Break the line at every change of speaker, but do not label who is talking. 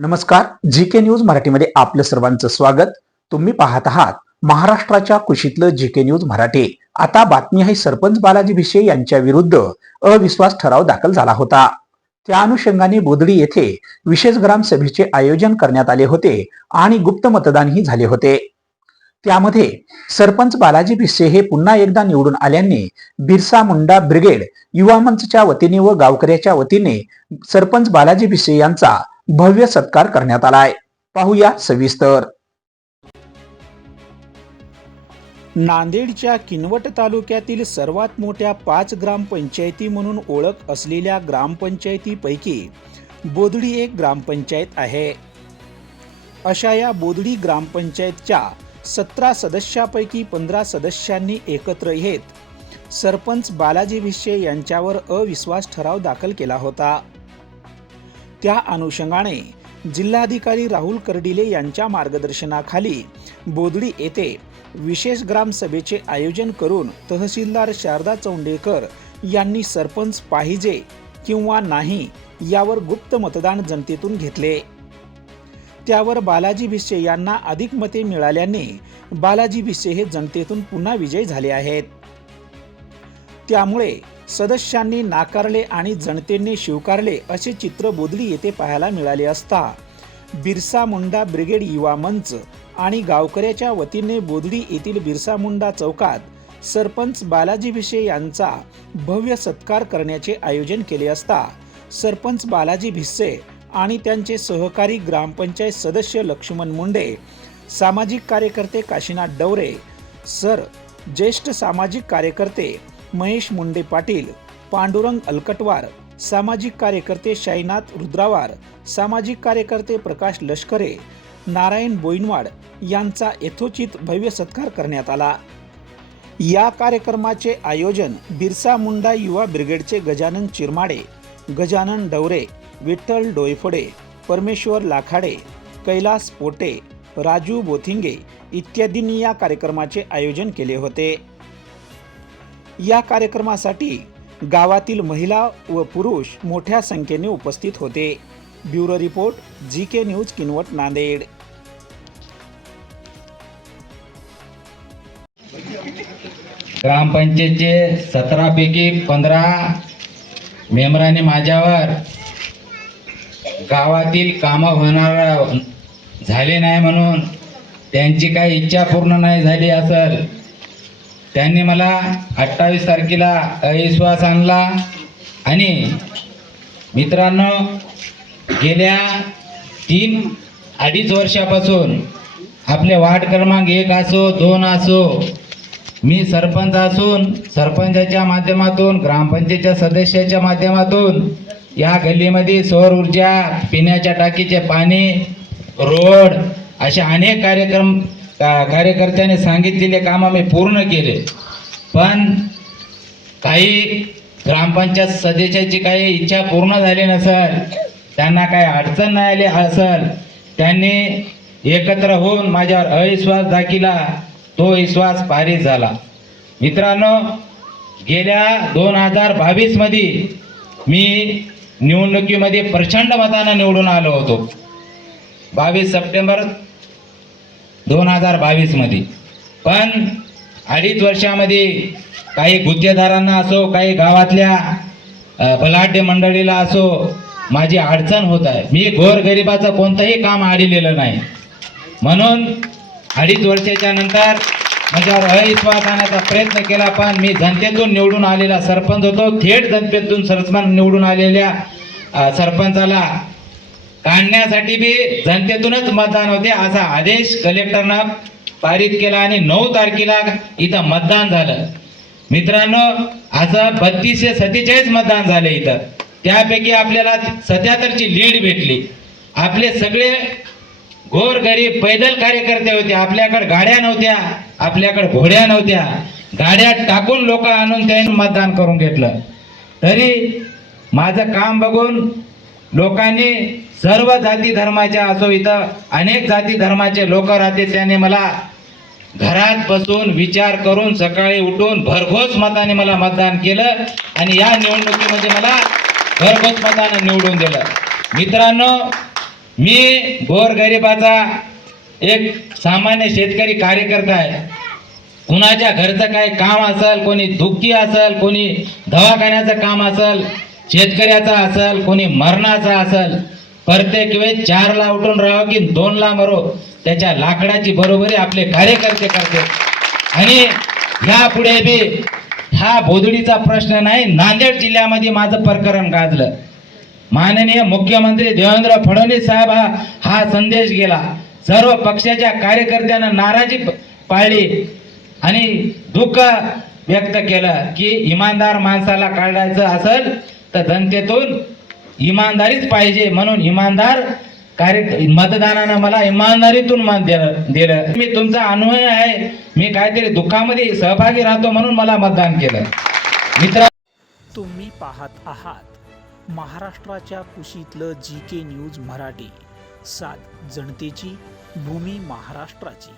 नमस्कार जी K news मराठीमध्ये आपलं सर्वांचं स्वागत. तुम्ही पाहत आहात महाराष्ट्राच्या कुशीतलं जी के न्यूज मराठी. आता बातमी आहे सरपंच बालाजी भिशे यांच्या विरुद्ध अविश्वास ठराव दाखल झाला होता. त्या अनुषंगाने बोदडी येथे विशेष ग्रामसभेचे आयोजन करण्यात आले होते आणि गुप्त मतदानही झाले होते. त्यामध्ये सरपंच बालाजी भिसे हे पुन्हा एकदा निवडून आल्याने बिरसा मुंडा ब्रिगेड युवा मंचच्या वतीने व गावकऱ्याच्या वतीने सरपंच बालाजी भिसे यांचा भव्य सत्कार करण्यात आलाय. पाहूया सविस्तर. नांदेडच्या किनवट तालुक्यातील सर्वात मोठ्या पाच ग्रामपंचायती म्हणून ओळख असलेल्या ग्रामपंचायतीपैकी बोदडी एक ग्रामपंचायत आहे. अशा या बोदडी ग्रामपंचायतच्या सतरा सदस्यापैकी पंधरा सदस्यांनी एकत्र येत सरपंच बालाजी भिशे यांच्यावर अविश्वास ठराव दाखल केला होता. त्या अनुषंगाने जिल्हाधिकारी राहुल कर्डिले यांच्या मार्गदर्शनाखाली बोदडी येथे विशेष ग्रामसभेचे आयोजन करून तहसीलदार शारदा चौंडेकर यांनी सरपंच पाहिजे किंवा नाही यावर गुप्त मतदान जनतेतून घेतले. त्यावर बालाजी भिसे यांना अधिक मते मिळाल्याने बालाजी भिसे हे जनतेतून पुन्हा विजय झाले आहेत. त्यामुळे सदस्यांनी नाकारले आणि जनतेने स्वीकारले असे चित्र बोदली येथे पाहायला मिळाले असता. बिरसा मुंडा ब्रिगेड युवा मंच आणि गावकऱ्याच्या वतीने बोदडी येथील बिरसा मुंडा चौकात सरपंच बालाजी भिसे यांचा भव्य सत्कार करण्याचे आयोजन केले असता सरपंच बालाजी भिसे आणि त्यांचे सहकारी ग्रामपंचायत सदस्य लक्ष्मण मुंडे सामाजिक कार्यकर्ते काशीनाथ डवरे सर ज्येष्ठ सामाजिक कार्यकर्ते महेश मुंडे पाटील पांडुरंग अलकटवार सामाजिक कार्यकर्ते शाईनाथ रुद्रावार सामाजिक कार्यकर्ते प्रकाश लष्करे नारायण बोईनवाड यांचा यथोचित भव्य सत्कार करण्यात आला. या कार्यक्रमाचे आयोजन बिरसा मुंडा युवा ब्रिगेडचे गजानन चिरमाडे गजानन डवरे विठ्ठल डोयफडे परमेश्वर लाखाडे कैलास पोटे राजू बोथिंगे इत्यादींनी या कार्यक्रमाचे आयोजन केले होते. या कार्यक्रमासाठी गावातील महिला व पुरुष मोठ्या संख्येने उपस्थित होते. Bureau report G K news Kinwat Nanded.
ग्रामपंचायतचे सतरापैकी पंधरा मेंबरांनी माझ्यावर गावातील कामं होणार झाले नाही म्हणून त्यांची काही इच्छा पूर्ण नाही झाली असेल. त्यांनी मला अठ्ठावीस तारखेला अविश्वास आणला. आणि मित्रांनो गेल्या तीन अडीच वर्षापासून आपले वार्ड क्रमांक एक असो दोन असो मी सरपंच असून सरपंचाच्या माध्यमातून ग्रामपंचायतच्या सदस्याच्या माध्यमातून या गल्लीमध्ये सौर ऊर्जा पिण्याच्या टाकीचे पाणी रोड असे अनेक कार्यक्रम का- कार्यकर्त्यांनी सांगितलेले कामं मी पूर्ण केले. पण काही ग्रामपंचायत सदस्याची काही इच्छा पूर्ण झाली नसेल त्यांना काही अडचण नाही आली असेल त्यांनी एकत्र होऊन माझ्यावर अविश्वास दाखिला तो विश्वास पारित झाला. मित्रांनो गेल्या दोन हजार बावीसमध्ये मी निवडणुकीमध्ये प्रचंड मतानं निवडून आलो होतो. बावीस सप्टेंबर दोन हजार बावीसमध्ये पण अडीच वर्षामध्ये काही गुत्तेदारांना असो काही गावातल्या बलाढ्य मंडळीला असो माझी अडचण होत आहे. मी गोरगरिबाचं कोणतंही काम आडिलेलं नाही. म्हणून अडीच वर्षाच्या नंतर माझ्यावर अविश्वास आणण्याचा प्रयत्न केला पण मी जनतेतून निवडून आलेला सरपंच होतो. थेट जनतेतून सरपंच निवडून आलेल्या सरपंचाला काढण्यासाठी बी जनतेतूनच मतदान होते असा आदेश कलेक्टरनं पारित केला आणि नऊ तारखेला इथं मतदान झालं. मित्रांनो असं बत्तीसशे सत्तेचाळीस मतदान झालं इथं. त्यापैकी आपल्याला सत्याहत्तरची लीड भेटली. आपले सगळे गोर गरीब पैदल कार्यकर्ते होते आपल्याकडे गाड्या नव्हत्या आपल्याकडे घोड्या नव्हत्या. गाड्या टाकून लोक आणून त्यांनी मतदान करून घेतलं. तरी माझं काम बघून लोकांनी सर्व जाती धर्माच्या असो इथं अनेक जाती धर्माचे लोक राहते त्याने मला घरात बसून विचार करून सकाळी उठून भरघोस मताने मला मतदान केलं आणि या निवडणुकीमध्ये मला भरघोस मताने निवडून दिलं. मित्रांनो मी गोरगरिबाचा एक सामान्य शेतकरी कार्यकर्ता आहे. कुणाच्या घरचं काही काम असेल कोणी दुःखी असेल कोणी दवाखान्याचं काम असेल शेतकऱ्याचं असेल कोणी मरणाचं असेल प्रत्येक वेळेस चारला उठून राहावं की दोनला मरो. त्याच्या लाकडाची बरोबरी आपले कार्यकर्ते करते. आणि यापुढे बी हा बोधडीचा प्रश्न नाही नांदेड जिल्ह्यामध्ये माझं प्रकरण गाजलं. माननीय मुख्यमंत्री देवेंद्र फडणवीस साहेब हा हा संदेश गेला. सर्व पक्षाच्या कार्यकर्त्यांना नाराजी प- पाळली आणि दुःख व्यक्त केलं की इमानदार माणसाला काढायचं असेल तर जनतेतून इमानदारीच पाहिजे म्हणून इमानदार कार्य मतदानानं मला इमानदारीतून मान दिलं दिलं. मी तुमचा अनुय आहे. मी काहीतरी दुःखामध्ये सहभागी राहतो म्हणून मला मतदान केलं. मित्र
तुम्ही पाहत आहात महाराष्ट्राच्या कुशीतलं जी के न्यूज मराठी. सात जनतेची भूमी महाराष्ट्राची.